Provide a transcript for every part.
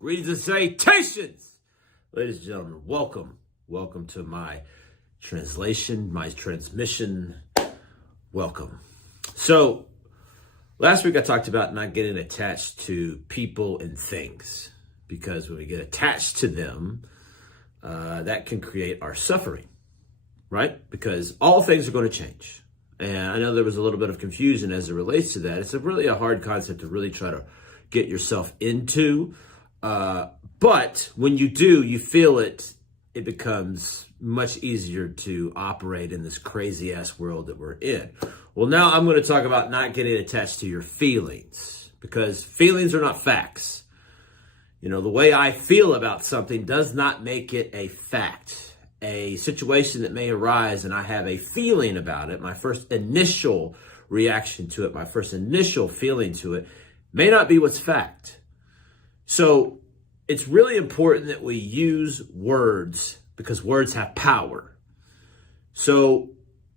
Greetings and salutations, ladies and gentlemen. Welcome to my translation, my transmission. Welcome. So, last week I talked about not getting attached to people and things, because when we get attached to them, that can create our suffering, right? Because all things are going to change. And I know there was a little bit of confusion as it relates to that. It's really a hard concept to really try to get yourself into. But when you do, you feel it, it becomes much easier to operate in this crazy ass world that we're in. Well, now I'm going to talk about not getting attached to your feelings, because feelings are not facts. You know, the way I feel about something does not make it a fact. A situation that may arise and I have a feeling about it, my first initial reaction to it, my first initial feeling to it, may not be what's fact. So it's really important that we use words, because words have power. So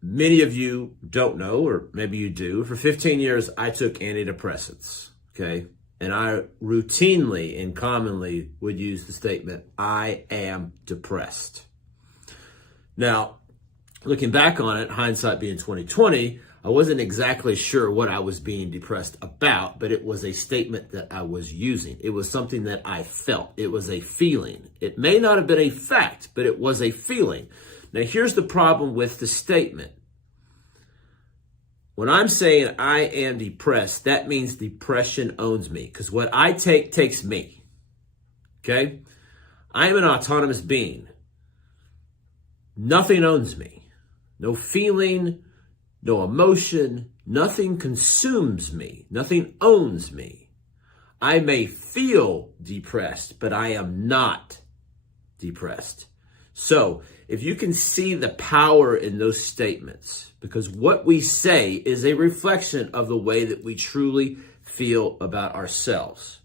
many of you don't know, or maybe you do. For 15 years, I took antidepressants, okay? And I routinely and commonly would use the statement, I am depressed. Now, looking back on it, hindsight being 2020, I wasn't exactly sure what I was being depressed about, but it was a statement that I was using. It was something that I felt. It was a feeling. It may not have been a fact, but it was a feeling. Now, here's the problem with the statement. When I'm saying I am depressed, that means depression owns me, because what I take takes me, okay? I am an autonomous being. Nothing owns me. No feeling, no emotion, nothing consumes me. Nothing owns me. I may feel depressed, but I am not depressed. So if you can see the power in those statements, because what we say is a reflection of the way that we truly feel about ourselves.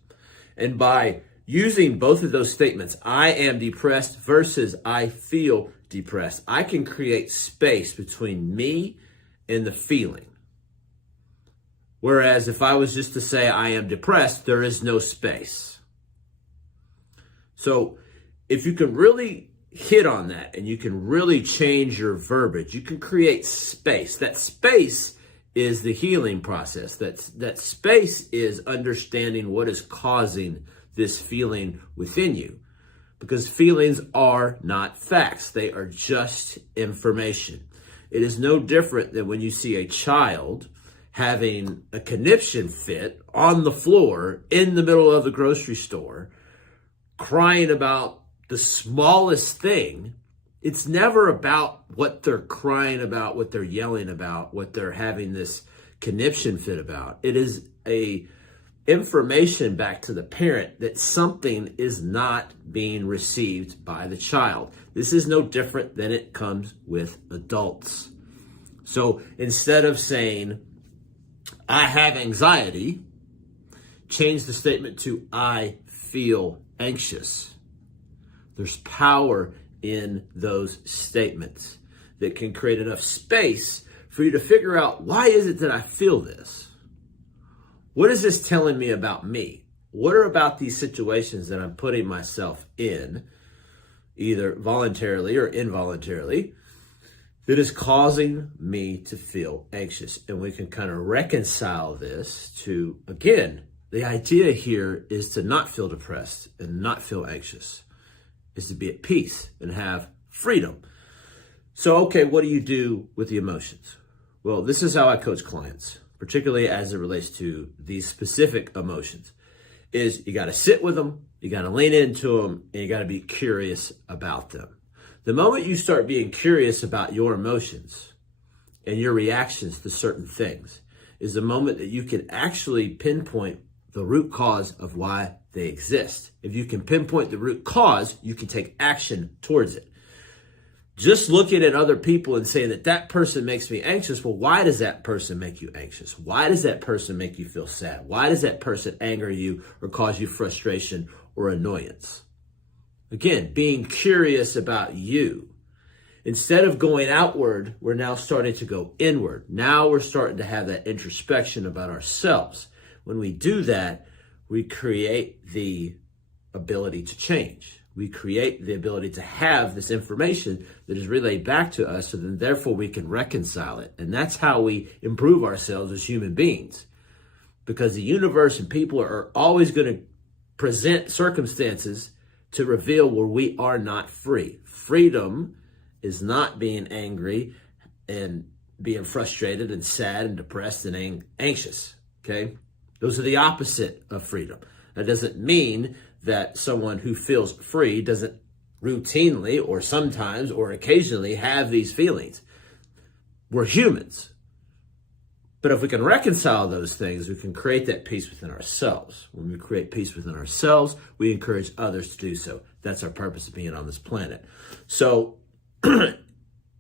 And by using both of those statements, I am depressed versus I feel depressed, I can create space between me and the feeling. Whereas if I was just to say I am depressed, there is no space. So if you can really hit on that and you can really change your verbiage, you can create space. That space is the healing process. That space is understanding what is causing this feeling within you. Because feelings are not facts. They are just information. It is no different than when you see a child having a conniption fit on the floor in the middle of the grocery store, crying about the smallest thing. It's never about what they're crying about, what they're yelling about, what they're having this conniption fit about. It is a information back to the parent that something is not being received by the child. This is no different than it comes with adults. So instead of saying, I have anxiety, change the statement to, I feel anxious. There's power in those statements that can create enough space for you to figure out, why is it that I feel this? What is this telling me about me? What are about these situations that I'm putting myself in, either voluntarily or involuntarily, that is causing me to feel anxious? And we can kind of reconcile this to, again, the idea here is to not feel depressed and not feel anxious, is to be at peace and have freedom. So, okay, what do you do with the emotions? Well, this is how I coach clients, particularly as it relates to these specific emotions, is you got to sit with them, you got to lean into them, and you got to be curious about them. The moment you start being curious about your emotions and your reactions to certain things is the moment that you can actually pinpoint the root cause of why they exist. If you can pinpoint the root cause, you can take action towards it. Just looking at other people and saying that person makes me anxious. Well, why does that person make you anxious? Why does that person make you feel sad? Why does that person anger you or cause you frustration or annoyance? Again, being curious about you. Instead of going outward, we're now starting to go inward. Now we're starting to have that introspection about ourselves. When we do that, we create the ability to change. We create the ability to have this information that is relayed back to us, so then therefore we can reconcile it. And that's how we improve ourselves as human beings. Because the universe and people are always going to present circumstances to reveal where we are not free. Freedom is not being angry and being frustrated and sad and depressed and anxious, okay? Those are the opposite of freedom. That doesn't mean that someone who feels free doesn't routinely or sometimes or occasionally have these feelings. We're humans. But if we can reconcile those things, we can create that peace within ourselves. When we create peace within ourselves, we encourage others to do so. That's our purpose of being on this planet. So a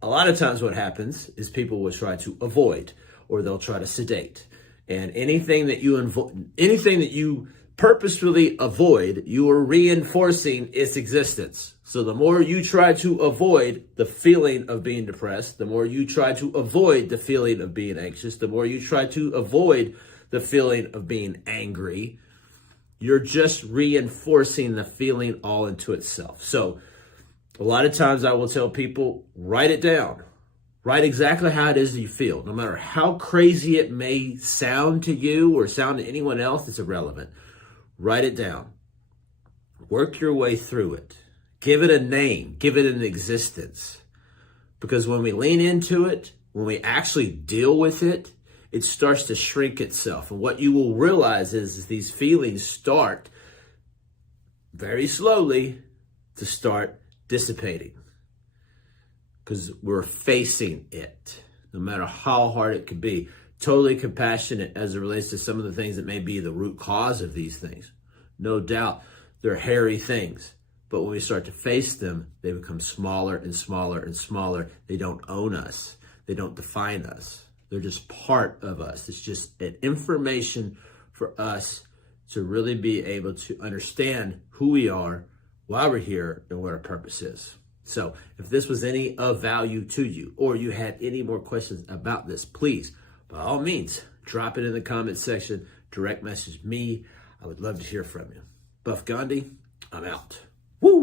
lot of times what happens is people will try to avoid, or they'll try to sedate. And anything that you purposefully avoid, you are reinforcing its existence. So the more you try to avoid the feeling of being depressed, the more you try to avoid the feeling of being anxious, the more you try to avoid the feeling of being angry, you're just reinforcing the feeling all into itself. So a lot of times I will tell people, write it down. Write exactly how it is that you feel. No matter how crazy it may sound to you or sound to anyone else, it's irrelevant. Write it down. Work your way through it. Give it a name. Give it an existence. Because when we lean into it, when we actually deal with it, it starts to shrink itself. And what you will realize is these feelings start very slowly to start dissipating. Because we're facing it, no matter how hard it could be. Totally compassionate as it relates to some of the things that may be the root cause of these things. No doubt, they're hairy things. But when we start to face them, they become smaller and smaller and smaller. They don't own us. They don't define us. They're just part of us. It's just an information for us to really be able to understand who we are, why we're here, and what our purpose is. So if this was any of value to you, or you had any more questions about this, please, by all means, drop it in the comment section, direct message me. I would love to hear from you. Buff Gandhi, I'm out.